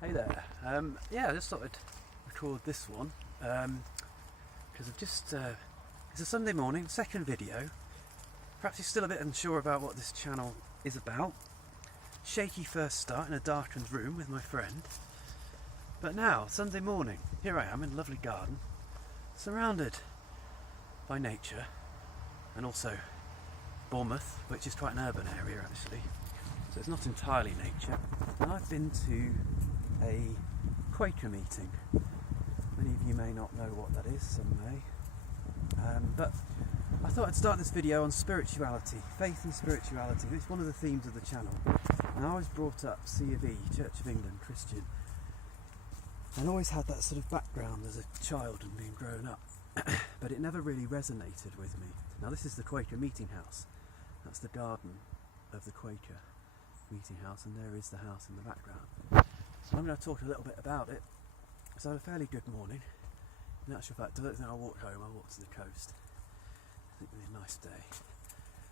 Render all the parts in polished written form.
Hey there. I just thought I'd record this one because it's a Sunday morning, second video. Perhaps you're still a bit unsure about what this channel is about. Shaky first start in a darkened room with my friend. But now, Sunday morning, here I am in a lovely garden, surrounded by nature, and also Bournemouth, which is quite an urban area actually. So it's not entirely nature. And I've been to a Quaker meeting. Many of you may not know what that is, some may. But I thought I'd start this video on spirituality, faith and spirituality. It's one of the themes of the channel. And I was brought up C of E, Church of England, Christian, and always had that sort of background as a child and being grown up. But it never really resonated with me. Now this is the Quaker meeting house. That's the garden of the Quaker meeting house, and there is the house in the background. So I'm going to talk a little bit about it. So I had a fairly good morning. In actual fact, I don't think I walked home, I walked to the coast. I think it was a nice day.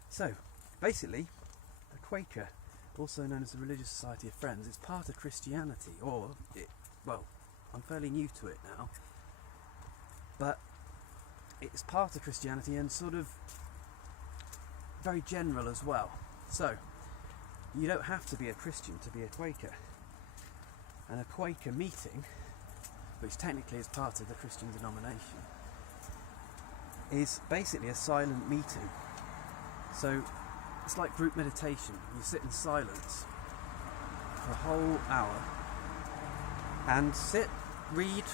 So, basically, a Quaker, also known as the Religious Society of Friends, is part of Christianity, I'm fairly new to it now, but it's part of Christianity and sort of very general as well. So, you don't have to be a Christian to be a Quaker. And a Quaker meeting, which technically is part of the Christian denomination, is basically a silent meeting. So it's like group meditation. You sit in silence for a whole hour and sit, read,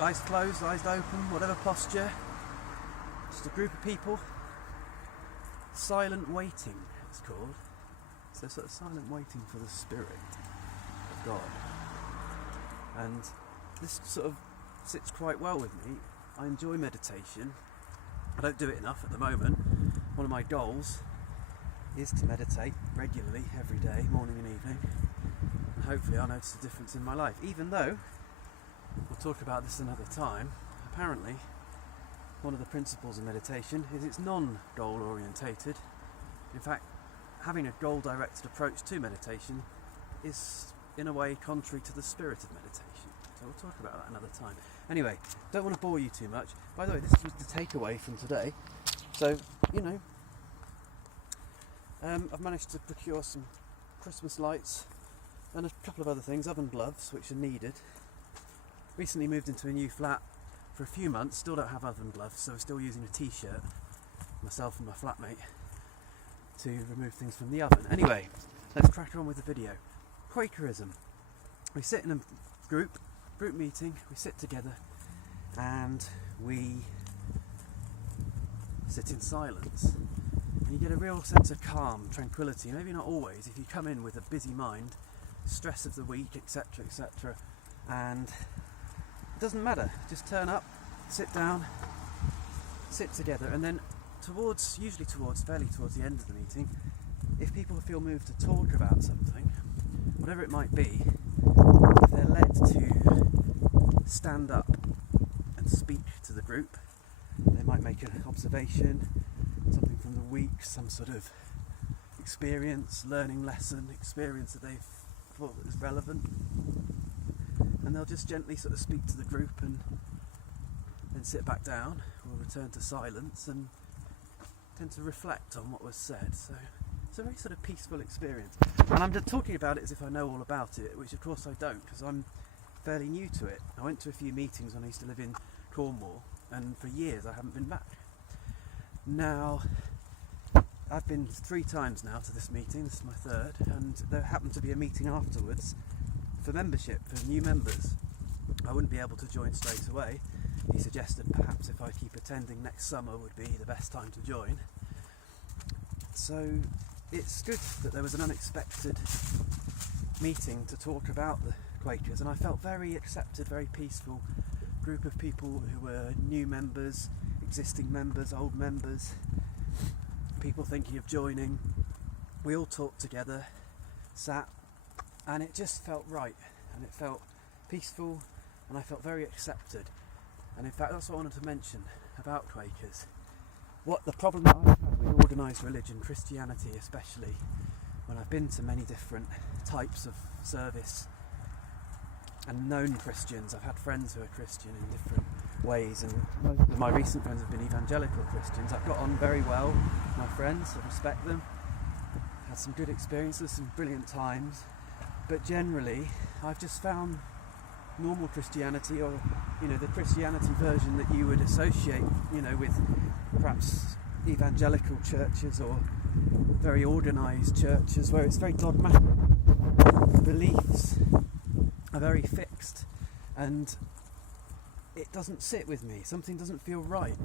eyes closed, eyes open, whatever posture. Just a group of people. Silent waiting, it's called. So sort of silent waiting for the Spirit of God. And this sort of sits quite well with me. I enjoy meditation. I don't do it enough at the moment. One of my goals is to meditate regularly every day, morning and evening. And hopefully I'll notice a difference in my life. Even though, we'll talk about this another time, apparently one of the principles of meditation is it's non-goal orientated. In fact, having a goal-directed approach to meditation is in a way contrary to the spirit of meditation. So we'll talk about that another time. Anyway, don't want to bore you too much. By the way, this was the takeaway from today. So, I've managed to procure some Christmas lights and a couple of other things, oven gloves, which are needed. Recently moved into a new flat for a few months, still don't have oven gloves, so we're still using a t-shirt, myself and my flatmate, to remove things from the oven. Anyway, let's crack on with the video. Quakerism. We sit in a group meeting, we sit together and we sit in silence. And you get a real sense of calm, tranquility, maybe not always, if you come in with a busy mind, stress of the week, etc., etc. And it doesn't matter, just turn up, sit down, sit together, and then usually towards the end of the meeting, if people feel moved to talk about something, whatever it might be, if they're led to stand up and speak to the group, they might make an observation, something from the week, some sort of experience, learning lesson, experience that they've thought is relevant, and they'll just gently sort of speak to the group and then sit back down. We'll return to silence and tend to reflect on what was said. So it's a very sort of peaceful experience. And I'm just talking about it as if I know all about it, which of course I don't, because I'm fairly new to it. I went to a few meetings when I used to live in Cornwall, and for years I haven't been back. Now, I've been 3 times now to this meeting, this is my third, and there happened to be a meeting afterwards for membership, for new members. I wouldn't be able to join straight away. He suggested perhaps if I keep attending next summer would be the best time to join. So it's good that there was an unexpected meeting to talk about the Quakers, and I felt very accepted, very peaceful. Group of people who were new members, existing members, old members, people thinking of joining. We all talked together, sat, and it just felt right, and it felt peaceful, and I felt very accepted. And in fact, that's what I wanted to mention about Quakers. What the problem that I've had with organised religion, Christianity especially, when I've been to many different types of service, and known Christians. I've had friends who are Christian in different ways, and most of my recent friends have been evangelical Christians. I've got on very well with my friends, I respect them, had some good experiences, some brilliant times, but generally I've just found normal Christianity, or the Christianity version that you would associate with perhaps evangelical churches or very organised churches, where it's very dogmatic. The beliefs are very fixed, and it doesn't sit with me. Something doesn't feel right,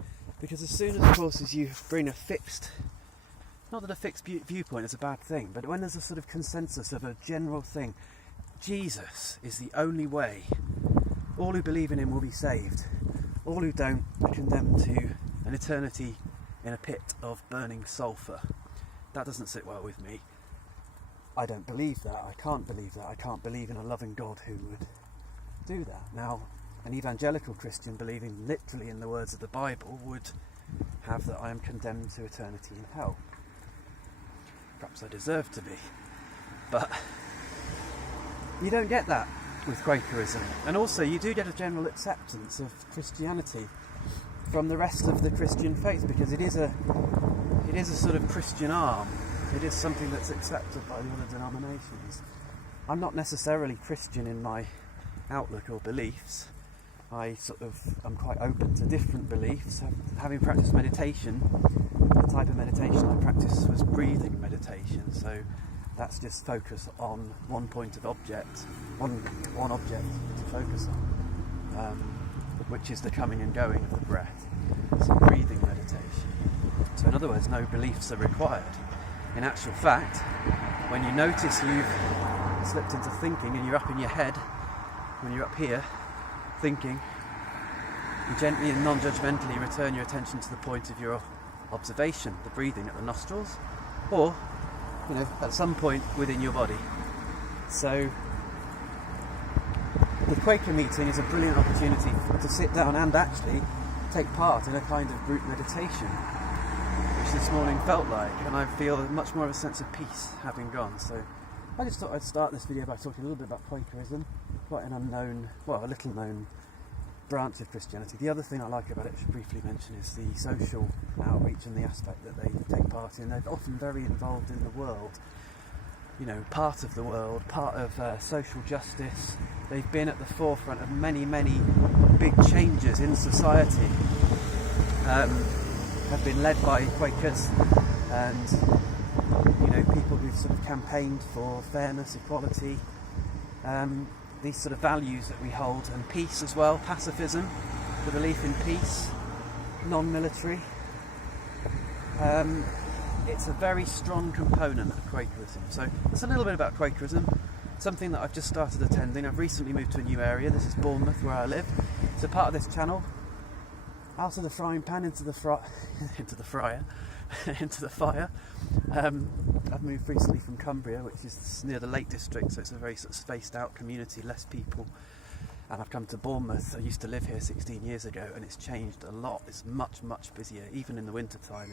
because as soon as, of course, as you bring a fixed, not that a fixed viewpoint is a bad thing, but when there's a sort of consensus of a general thing, Jesus is the only way, all who believe in him will be saved, all who don't are condemned to an eternity in a pit of burning sulphur. That doesn't sit well with me. I don't believe that. I can't believe that. I can't believe in a loving God who would do that. Now, an evangelical Christian believing literally in the words of the Bible would have that I am condemned to eternity in hell. Perhaps I deserve to be. But you don't get that with Quakerism. And also you do get a general acceptance of Christianity from the rest of the Christian faith, because it is a sort of Christian arm. It is something that's accepted by the other denominations. I'm not necessarily Christian in my outlook or beliefs. I'm quite open to different beliefs. Having practiced meditation, the type of meditation I practiced was breathing meditation. So that's just focus on one point of object, one object to focus on, which is the coming and going of the breath. So breathing meditation. So in other words, no beliefs are required. In actual fact, when you notice you've slipped into thinking and you're up in your head, when you're up here thinking, you gently and non-judgmentally return your attention to the point of your observation, the breathing at the nostrils, or at some point within your body. So the Quaker meeting is a brilliant opportunity to sit down and actually take part in a kind of group meditation, which this morning felt like, and I feel much more of a sense of peace having gone. So I just thought I'd start this video by talking a little bit about Quakerism, quite an unknown, well, a little known branch of Christianity. The other thing I like about it, I should briefly mention, is the social outreach and the aspect that they take part in. They're often very involved in the world, part of the world, part of social justice. They've been at the forefront of many, many big changes in society, have been led by Quakers, and people who've sort of campaigned for fairness, equality, these sort of values that we hold, and peace as well, pacifism, the belief in peace, non-military. It's a very strong component of Quakerism. So that's a little bit about Quakerism, something that I've just started attending. I've recently moved to a new area. This is Bournemouth, where I live. So part of this channel, out of the frying pan into the fire. I've moved recently from Cumbria, which is near the Lake District, so it's a very sort of spaced out community, less people. And I've come to Bournemouth. I used to live here 16 years ago, and it's changed a lot. It's much, much busier. Even in the winter time,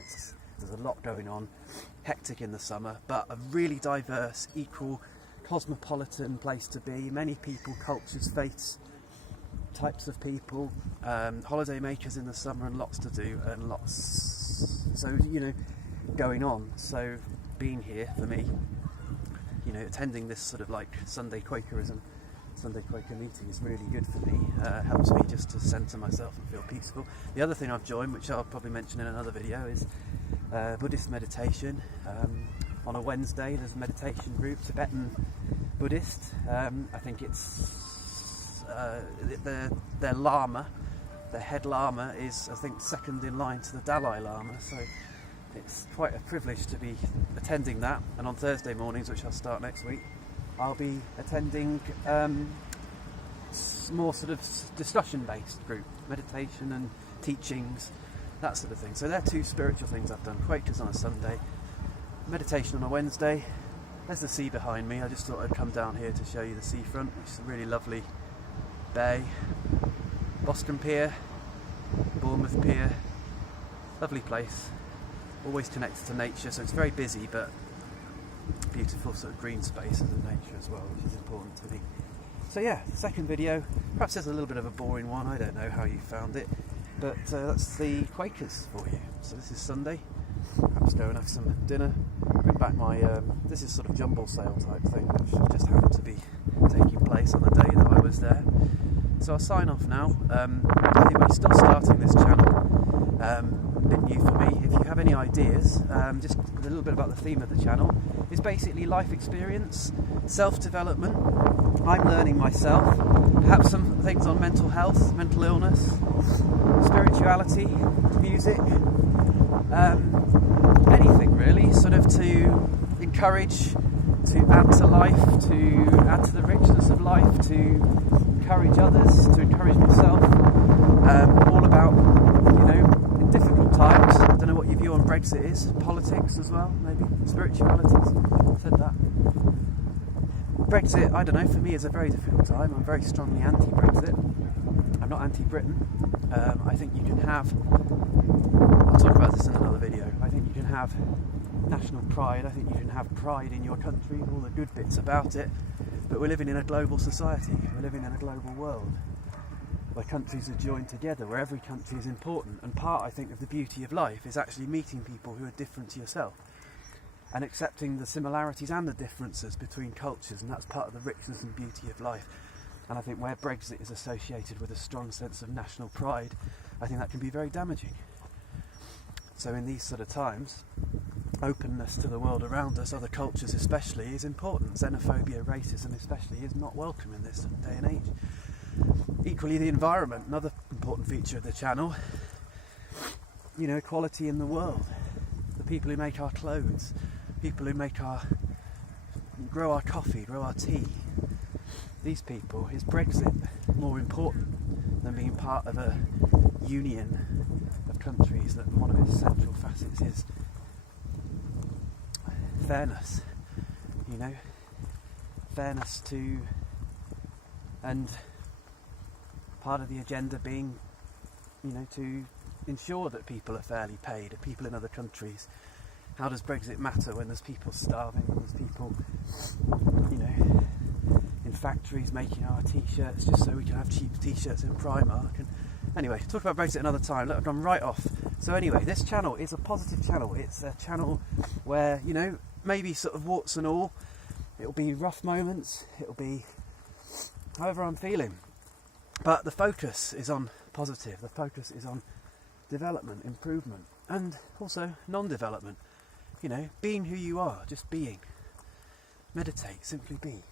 there's a lot going on. Hectic in the summer, but a really diverse, equal, cosmopolitan place to be. Many people, cultures, faiths, types of people, holiday makers in the summer, and lots to do, and lots, so going on. So being here for me, attending this sort of like Sunday Quaker meeting is really good for me. Helps me just to centre myself and feel peaceful. The other thing I've joined, which I'll probably mention in another video, is Buddhist meditation. On a Wednesday there's a meditation group, Tibetan Buddhist. I think it's their Lama, their head Lama is, I think, second in line to the Dalai Lama, so it's quite a privilege to be attending that. And on Thursday mornings, which I'll start next week, I'll be attending more sort of discussion-based group, meditation and teachings, that sort of thing. So they're two spiritual things I've done. Quakers on a Sunday, meditation on a Wednesday. There's the sea behind me. I just thought I'd come down here to show you the seafront, which is a really lovely bay. Boscombe Pier, Bournemouth Pier, lovely place. Always connected to nature, so it's very busy, but beautiful sort of green spaces of nature as well, which is important to me. So yeah, second video, perhaps it's a little bit of a boring one, I don't know how you found it, but that's the Quakers for you. So this is Sunday, perhaps go and have some dinner, bring back my, this is sort of jumble sale type thing, which just happened to be taking place on the day that I was there. So I'll sign off now. I think we're still starting this channel, a bit new for me. If you have any ideas, just a little bit about the theme of the channel. It's basically life experience, self-development. I'm learning myself, perhaps some things on mental health, mental illness, spirituality, music, anything really, sort of to encourage, to add to life, to add to the richness of life, to encourage others, to encourage myself, all about, you know, in difficult times. I don't know what your view on Brexit is, politics as well, maybe, spirituality, I said that. Brexit, I don't know, for me is a very difficult time. I'm very strongly anti-Brexit. I'm not anti-Britain. I think you can have, I'll talk about this in another video, I think you can have national pride, I think you can have pride in your country, all the good bits about it, but we're living in a global society, we're living in a global world, where countries are joined together, where every country is important, and part, I think, of the beauty of life is actually meeting people who are different to yourself, and accepting the similarities and the differences between cultures, and that's part of the richness and beauty of life. And I think where Brexit is associated with a strong sense of national pride, I think that can be very damaging. So in these sort of times, openness to the world around us, other cultures especially, is important. Xenophobia, racism especially, is not welcome in this day and age. Equally, the environment, another important feature of the channel, you know, equality in the world. The people who make our clothes, people who grow our coffee, grow our tea. These people, is Brexit more important than being part of a union of countries that one of its central facets is fairness, you know, fairness to, and part of the agenda being, you know, to ensure that people are fairly paid, people in other countries. How does Brexit matter when there's people starving, when there's people, you know, in factories making our t-shirts just so we can have cheap t-shirts in Primark? And anyway, talk about Brexit another time. Look, I've gone right off. So anyway, this channel is a positive channel. It's a channel where, you know, maybe sort of warts and all. It'll be rough moments. It'll be however I'm feeling. But the focus is on positive. The focus is on development, improvement, and also non-development. You know, being who you are, just being. Meditate, simply be.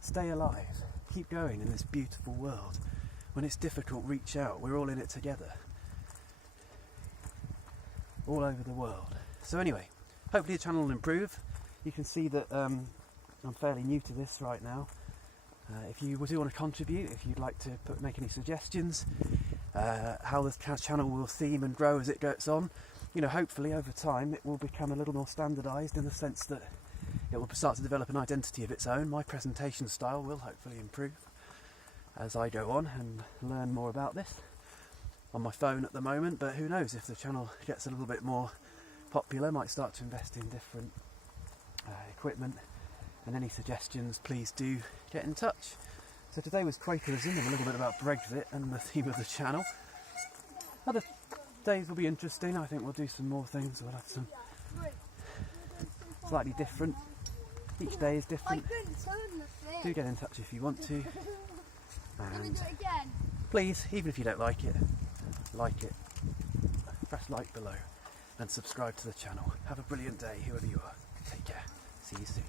Stay alive. Keep going in this beautiful world. When it's difficult, reach out. We're all in it together. All over the world. So anyway, hopefully the channel will improve. You can see that I'm fairly new to this right now. If you do want to contribute, if you'd like to make any suggestions, how the channel will theme and grow as it goes on, you know, hopefully over time it will become a little more standardised in the sense that it will start to develop an identity of its own. My presentation style will hopefully improve as I go on and learn more about this. On my phone at the moment, but who knows, if the channel gets a little bit more popular, I might start to invest in different equipment, and any suggestions, please do get in touch. So today was Quakerism and a little bit about Brexit and the theme of the channel. Other days will be interesting. I think we'll do some more things. We'll have some slightly different. Each day is different. Do get in touch if you want to. And please, even if you don't like it, press like below and subscribe to the channel. Have a brilliant day, whoever you are. Take care. See you soon.